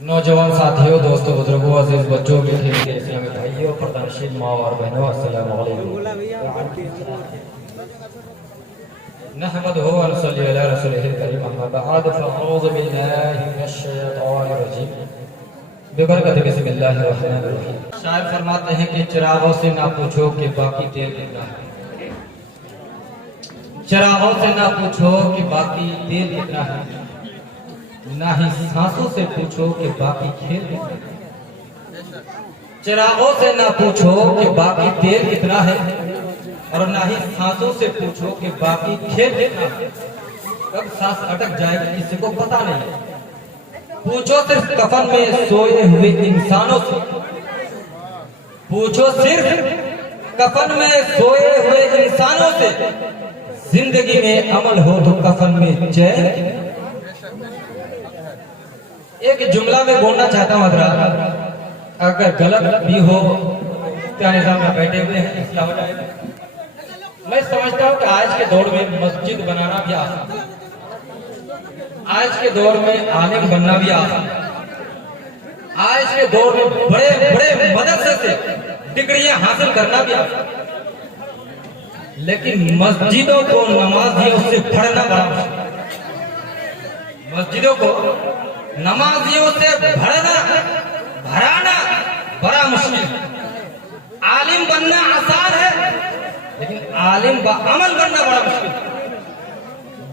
नौजवान साथियों, दोस्तों, बुजुर्गों, अजीज बच्चों के खेल इस्लामी भाइयों, पर्दानशीन माँ और बहनों, अस्सलामु अलैकुम। नहमदुहु व नसल्ली अला रसूलिहिल करीम, अम्मा बअद, फअऊज़ु बिल्लाहि मिनश शैतानिर रजीम, बिबरकति बिस्मिल्लाहिर रहमानिर रहीम। शायर फरमाते हैं कि चिरागों से ना पूछो कि बाकी तेल कितना है, चिरागों से ना पूछो कि बाकी तेल कितना है, ना ही सांसों से पूछो कि बाकी खेल कितना है। चिरागों से ना पूछो कि बाकी तेल कितना है, और ना ही सांसों से पूछो कि बाकी खेल कितना है। कब सांस अटक जाएगी किसी को पता नहीं। पूछो सिर्फ कफन में सोए हुए इंसानों से, पूछो सिर्फ कफन में सोए हुए इंसानों से, जिंदगी में अमल हो तो कफन में चैन। एक जुमला में बोलना चाहता हूँ हजरात, अगर गलत भी हो क्या निजाम में बैठे हुए हैं इसका हो जाएगा। मैं समझता हूँ कि आज के दौर में मस्जिद बनाना भी आसान, आज के दौर में आलिम बनना भी आसान, आज के दौर में बड़े बड़े मदरसे से डिग्रियां हासिल करना भी आसान, लेकिन मस्जिदों को नमाजियों से भरना बड़ा मुश्किल। मस्जिदों को नमाजियों से भराना बड़ा मुश्किल। आलिम बनना आसान है, लेकिन आलिम व अमल बनना बड़ा मुश्किल।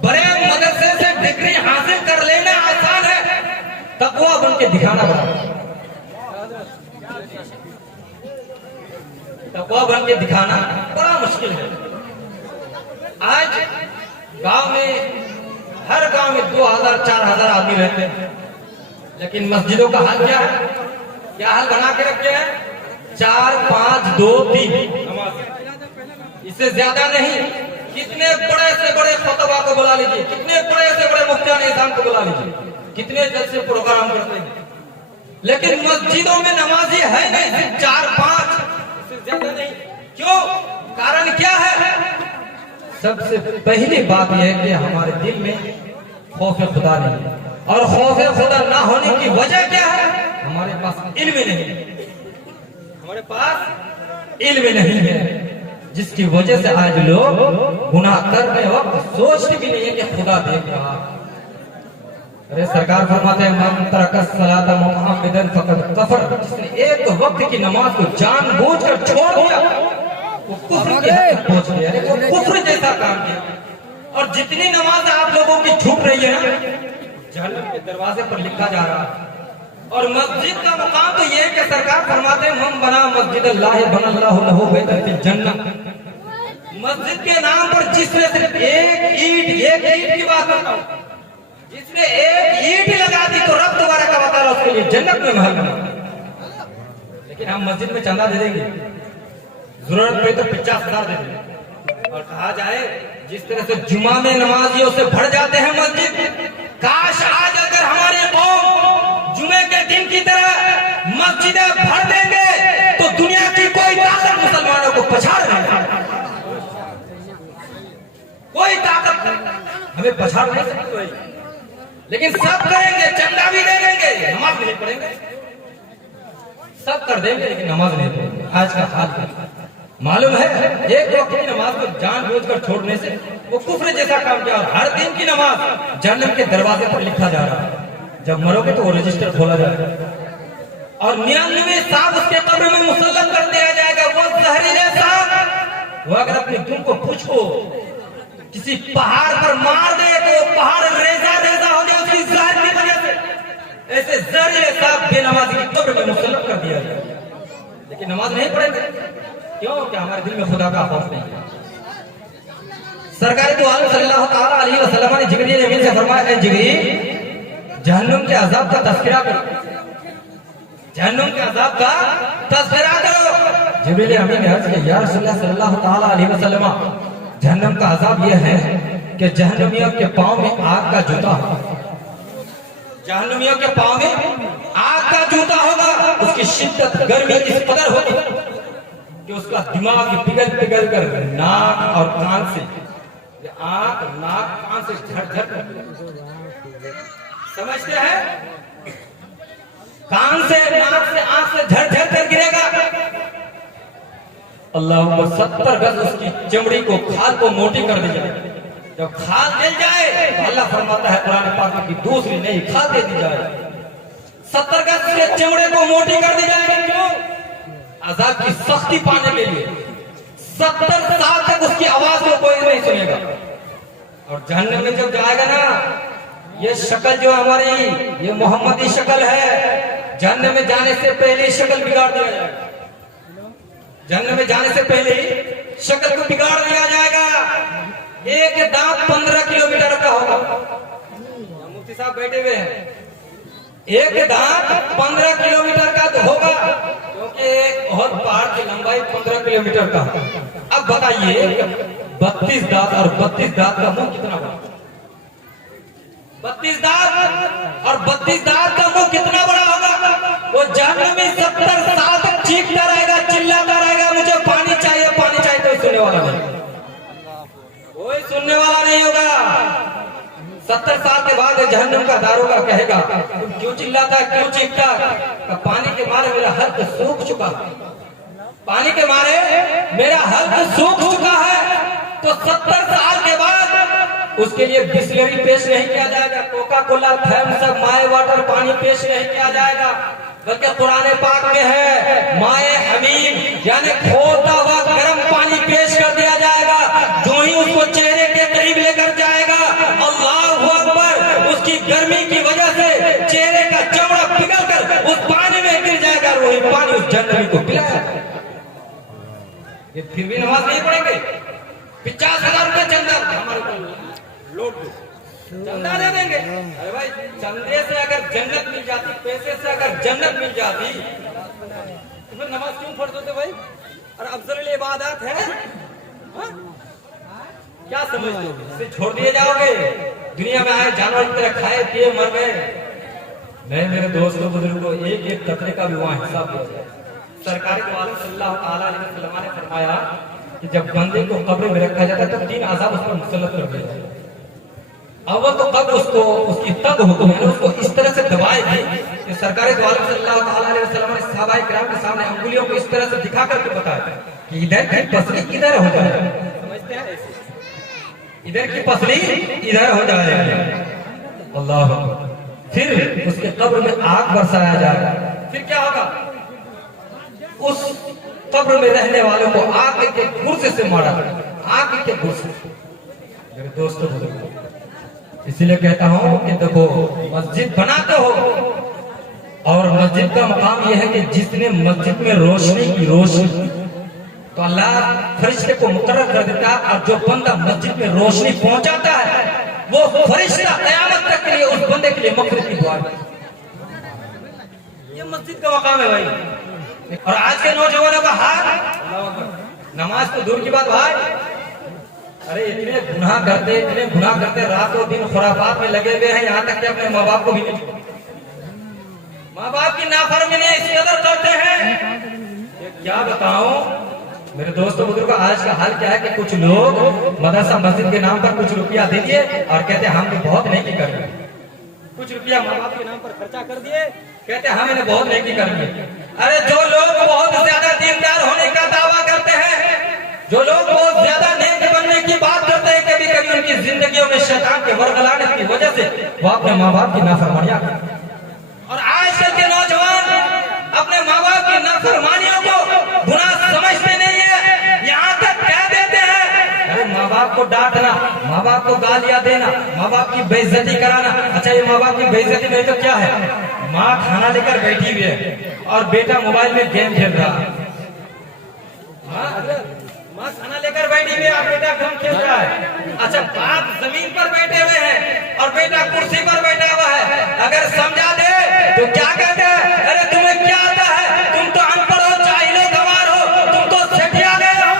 बड़े मदरसे से डिग्री हासिल कर लेना आसान है, तकवा बन के दिखाना बड़ा मुश्किल। तकवा बन के दिखाना बड़ा मुश्किल है। आज गांव में, हर गांव में 2000-4000 आदमी रहते हैं, लेकिन मस्जिदों का हाल क्या है? क्या हाल बना के रखे हैं? 4-5-2-3 नमाज, इससे ज्यादा नहीं। कितने बड़े से बड़े खुतबा को बुला लीजिए, कितने बड़े से बड़े मुफ्तियान निजाम को बुला लीजिए, कितने जलसे प्रोग्राम करते हैं, लेकिन मस्जिदों में नमाजी है नहीं, सिर्फ 4-5, इससे ज्यादा नहीं। क्यों? कारण क्या है? सबसे पहली बात यह है कि हमारे दिल में खौफ खुदा नहीं, और खौफ खुदा ना होने की वजह क्या है? हमारे पास इल्म नहीं है, हमारे पास इल्म नहीं है, जिसकी वजह से आज लोग गुनाह करने वक्त सोचते भी नहीं है कि खुदा देख रहा। अरे सरकार फरमाते हैं, मन तरका सलात मुहम्मदन फकद कफर, जिसने एक वक्त की नमाज को जानबूझकर छोड़ दिया वो कुफ्र के हद तक पहुंच गया, वो कुफ्र जैसा काम किया। और जितनी नमाज आप लोगों की छूट रही है ना, जहन्नम के दरवाजे पर लिखा जा रहा है। और मस्जिद का मुकाम तो ये है कि सरकार फरमाते हैं, हम बना मस्जिद अल्लाह बनल्लाहु लहु बैतन फिल जन्नह। मस्जिद के नाम पर जिसने सिर्फ एक ईंट की बात करता हूं, जिसने एक ईंट लगा दी तो रब दोबारा का बता रहा उसके लिए जन्नत में महल बना। लेकिन हम मस्जिद में चंदा दे देंगे, जरूरत पे तो 50,000 दे देंगे, और कहा जाए जिस तरह से जुमा में नमाजियों से भर जाते हैं मस्जिद, काश आज अगर हमारी कौम जुमे के दिन की तरह मस्जिदें भर देंगे तो दुनिया की कोई ताकत मुसलमानों को पछाड़ नहीं, कोई ताकत हमें पछाड़ नहीं सकती। लेकिन सब करेंगे, चंदा भी दे देंगे, नमाज नहीं पढ़ेंगे, सब कर देंगे लेकिन नमाज नहीं पढ़ेंगे। आज का हाल मालूम है, एक वक्त की नमाज को जानबूझकर छोड़ने से वो कुफ्र जैसा काम किया। और हर दिन की नमाज जन्नत के दरवाजे पर लिखा जा रहा है, जब मरोगे तो वो रजिस्टर खोला जाएगा और 99 सांप उसके कब्र में मुसल्लम कर दिया जाएगा। वो जहरीले सांप, वो अगर अपने दिल को पूछो किसी पहाड़ पर मार दे तो पहाड़ रेजा रेजा हो जाए उसकी जहर की वजह से। ऐसे जहरीले सांप बेनमाजी की कब्र में मुसल्लम कर दिया जाएगा, लेकिन नमाज नहीं पढ़ेंगे। क्यों? कि हमारे दिल में खुदा का खौफ नहीं है। सरकार दो आलम सल्लल्लाहु ताला अलैहि वसल्लम ने जिब्रील अमीन से फरमाया, है जिब्रील जहन्नुम के अजाब का तज़किरा करो, जहन्नुम के अजाब का तज़किरा करो। जिब्रील अमीन ने अर्ज़ किया, या रसूलल्लाह सल्लल्लाहु ताला अलैहि वसल्लम, जहन्नुम का अजाब यह है कि जहन्नमियों के पांव में आग का जूता होगा, जहन्नमियों के पांव में आग का जूता होगा। उसकी शिद्दत गर्मी इस कदर होगी कि उसका दिमाग पिघल पिघल कर नाक और कान से, आंख नाक कान से झट झट समझते हैं? कान से, नाक से, आंख से झरझर कर गिरेगा। अल्लाह 70 गज उसकी चमड़ी को, खाल को मोटी कर दी जाए। जब खाल मिल जाए तो अल्लाह फरमाता है कुरान पाक में कि दूसरी नहीं खाल दे दी जाए। 70 गज के चमड़े को मोटी कर दी जाएगी। क्यों? अजाब की सख्ती पाने के लिए। 70 साल तक उसकी आवाज को कोई नहीं सुनेगा। और जहन्नम में जब जाएगा ना, ये शक्ल जो हमारी, ये मोहम्मदी शक्ल है, जहन्नम में जाने से पहले शक्ल बिगाड़ दिया जाएगा। जहन्नम में जाने से पहले शक्ल को बिगाड़ दिया जाएगा। एक दांत 15 किलोमीटर का होगा। मुफ्ती साहब बैठे हुए हैं। एक दांत 15 किलोमीटर का तो होगा, क्योंकि एक बहुत पहाड़ की लंबाई 15 किलोमीटर का। अब बताइए 32 दांत और 32 दांत का मुंह कितना बड़ा? 32 दांत और 32 दांत का मुंह कितना बड़ा होगा? वो जहन्नम में 70 साल तक चीखता रहेगा, चिल्लाता रहेगा, मुझे पानी चाहिए, पानी चाहिए। कोई सुनने वाला नहीं, कोई सुनने वाला नहीं होगा। 70 साल के बाद जहन्नम का दारोगा कहेगा, तुम क्यों चिल्लाता, क्यों चीखता? पानी के मारे मेरा हल्क सूख चुका, पानी के मारे मेरा हल्क सूख चुका है। तो 70 साल के बाद उसके लिए बिस्लरी पेश नहीं किया जाएगा, कोका कोला, थम्स अप, माए वाटर पानी पेश नहीं किया जाएगा, बल्कि कुरान पाक में है माए हमीम, यानी खोलता हुआ गर्म पानी पेश कर दिया जाएगा। जो ही उसको चेहरे के करीब लेकर जाएगा, अल्लाहु अकबर, उसकी गर्मी की वजह से चेहरे का चमड़ा पिघल कर उस पानी में गिर जाएगा। वही पानी उस जन्नती को पिलाया। ये फिर भी नमाज नहीं पढ़ेंगे। 50,000 रुपए चंदा हमारे को लौट दो, चंदा दे देंगे। अरे भाई, चंदे से अगर जन्नत मिल जाती, पैसे से अगर जन्नत मिल जाती, तो फिर नमाज क्यों पढ़ते थे भाई? और अफजल इबादत है, हा? क्या समझते हो? इसे छोड़ दिए जाओगे? दुनिया में आए जानवर की तरह खाए पिए मर गए? नहीं मेरे दोस्तों बुजुर्गों, एक एक कतरे का भी वहाँ हिसाब दिया जाए। सरकार के वाले सल्लल्लाहु अलैहि वसल्लम ने फरमाया कि जब बंदे को कब्र में रखा जाता है तो 3 अज़ाब उस पर मुसल्लत कर दिया जाता है। अव्वल तो कब्र उसको, उसकी तब हुक्म है, उसको इस तरह से दबाएगी कि सरकार के वाले सल्लल्लाहु अलैहि वसल्लम ने सहाबाए किराम के सामने अंगुलियों को इस तरह से दिखा करके बताया कि इधर की पसली इधर हो जाए, समझते हैं? इधर की पसली इधर हो जाए। अल्लाह अकबर। फिर उसके कब्र में आग बरसाया जाएगा। फिर क्या होगा? उस कब्र में रहने वालों को आग के गुस्से से मारा, आग के गुस्से। मेरे दोस्तों इसीलिए कहता हूँ कि देखो, मस्जिद बनाते हो और मस्जिद का मकाम यह है कि जिसने मस्जिद में रोशनी की, रोशनी तो अल्लाह फरिश्ते को मुकर्रर कर देता है, और जो बंदा मस्जिद में रोशनी पहुंचाता है वो फरिश्ता क़यामत तक के लिए उस बंदे के लिए मग़फ़िरत की दुआ करता है। ये मस्जिद का मकाम है भाई। और आज के नौजवानों का हाल, नमाज तो दूर की बात भाई, अरे इतने गुनाह करते रातों दिन खुराफात में लगे हुए हैं, यहाँ तक कि अपने माँ बाप को भी नहीं, माँ बाप की नाफरमानी इस कदर करते हैं। ये क्या बताऊं मेरे दोस्तों बुजुर्ग, आज का हाल क्या है कि कुछ लोग मदरसा मस्जिद के नाम पर कुछ रुपया दे दिए और कहते हैं हम तो बहुत नेकी कर दिए। कुछ रुपया माँ बाप के नाम पर खर्चा कर दिए, कहते हैं हम इन्हें बहुत नेकी कर दिए। अरे जो लोग बहुत ज्यादा दीनदार होने का दावा करते हैं, जो लोग बहुत ज्यादा नेक बनने की बात करते हैं, कभी कभी उनकी जिंदगियों में शैतान के वरगलाने की वजह से वो अपने माँ बाप की नाफरमानियां करते हैं। और आजकल के नौजवान अपने माँ बाप की नाफरमानियों को गुनाह समझते नहीं है, यहाँ तक कह देते हैं अरे माँ बाप को डांटना, माँ बाप को गालियां देना, माँ बाप की बेइज्जती कराना। अच्छा ये माँ बाप की बेइज्जती नहीं तो क्या है? माँ खाना लेकर बैठी हुई है और बेटा मोबाइल में गेम खेल रहा है। माँ खाना लेकर बैठी हुई है और बेटा गेम खेल रहा है। अच्छा बाप जमीन पर बैठे हुए हैं और बेटा कुर्सी पर बैठा हुआ है। अगर समझा दे तो क्या कहते हैं? अरे तुम्हें क्या आता है? तुम तो अनपढ़ हो, जाहिल हो, गंवार हो, तुम तो सेठिया गए हो,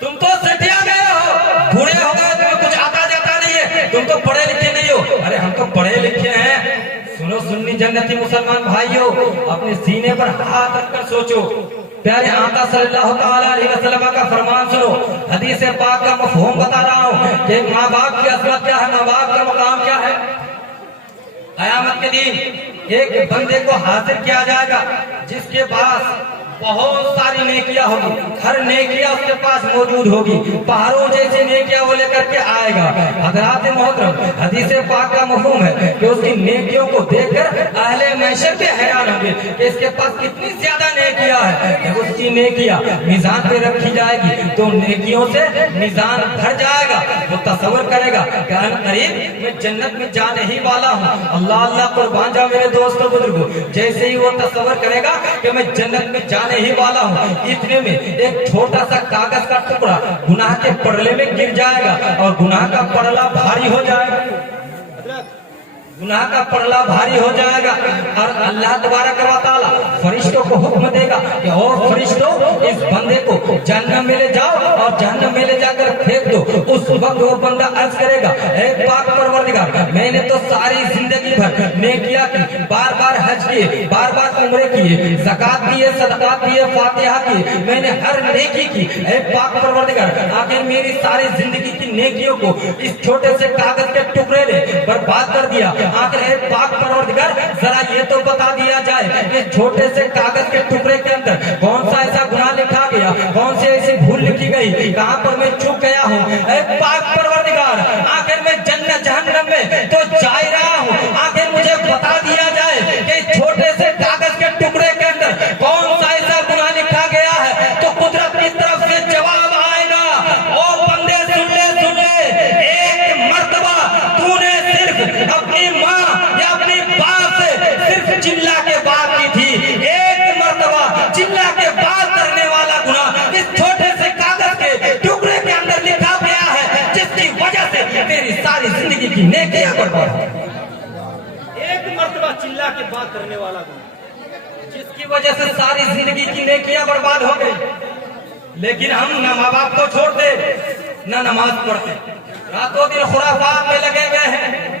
तुम तो सेठिया गए हो, बूढ़े हो गए, तुम्हें कुछ आता जाता नहीं है, तुम तो पढ़े लिखे नहीं हो। अरे हम तो पढ़े लिखे हैं। सुनो सुन्नी जन्नती मुसलमान भाइयों, अपने सीने पर हाथ रखकर सोचो, प्यारे आका सल्लल्लाहु अलैहि वसल्लम का फरमान सुनो। हदीस पाक का मफ़हूम बता रहा हूँ कि माँ बाप की अज़मत क्या है, माँ बाप का मकाम क्या है। कयामत के दिन एक बंदे को हाजिर किया जाएगा जिसके पास बहुत सारी नेकियां होगी, हर नेकियां उसके पास मौजूद होगी, पहाड़ों जैसी नेकियां वो लेकर के आएगा। हज़रात मोहतरम, हदीस पाक का मफ़हूम है कि उसकी नेकियों को देखकर अहले महशर के हैरान होंगे कि इसके पास कितनी ज्यादा नेकियां है। जब उसकी नेकियां मीज़ान पे रखी जाएगी तो नेकियों से मीज़ान भर जाएगा। वो तसव्वुर करेगा कि अनक़रीब मैं जन्नत में जाने ही वाला हूँ। अल्लाह अल्लाह कुर्बान जाओ मेरे दोस्तों बुजुर्गों, जैसे ही वो तसव्वुर करेगा कि मैं जन्नत में जाने ही वाला हूँ, इतने में एक छोटा सा कागज का टुकड़ा गुनाह के पड़ले में गिर जाएगा और गुनाह का पड़ला भारी हो जाएगा। गुनाह का पड़ला भारी हो जाएगा और अल्लाह तबारक व तआला फरिश्तों को हुक्म देगा कि ओ फरिश्तों, इस बंदे को जहन्नम में ले जाओ और जहन्नम में ले जाकर फेंक दो। उस वक्त वो बंदा अर्ज करेगा, ए पाक परवरदिगार, मैंने तो सारी जिंदगी भर नेकियां की, बार बार हज किए, बार बार उम्रे किए, ज़कात दिए, सदक़ात दिए, फातिहा किए, मैंने हर नेकी की। ए पाक परवरदिगार, आखिर मेरी सारी जिंदगी की नेकियों को इस छोटे से कागज के टुकड़े ने बर्बाद कर दिया। आखिर है पाक परवरदिगार, जरा ये तो बता दिया जाए कि छोटे से कागज के टुकड़े के अंदर कौन सा ऐसा गुनाह लिखा गया, कौन सी ऐसी भूल लिखी गई, कहां पर मैं चूक गया हूँ। पाक परवरदिगार, आखिर मैं जन्नत जहन्नम में तो जा ही रहा हूँ, आखिर मुझे बता दिया जाए कि छोटे से कागज के टुकड़े के अंदर कौन सा ऐसा गुनाह लिखा गया है। तो कुदरत की तरफ से जवाब आएगा, ओ बंदे सुन ले, एक मर्तबा तूने सिर्फ अपनी माँ या अपनी बाप से सिर्फ चिल्ला के बात की थी। एक मर्तबा चिल्ला के बात करने वाला गुनाह इस छोटे से कागज के टुकड़े के अंदर लिखा गया है, जिसकी वजह से मेरी सारी जिंदगी की नेकियां बर्बाद। एक मर्तबा चिल्ला के बात करने वाला गुनाह, जिसकी वजह से सारी जिंदगी की नेकियां बर्बाद हो गई। लेकिन हम न माँ बाप को छोड़ते, न नमाज पढ़ते, रातों दिन खुराफात में लगे गए हैं।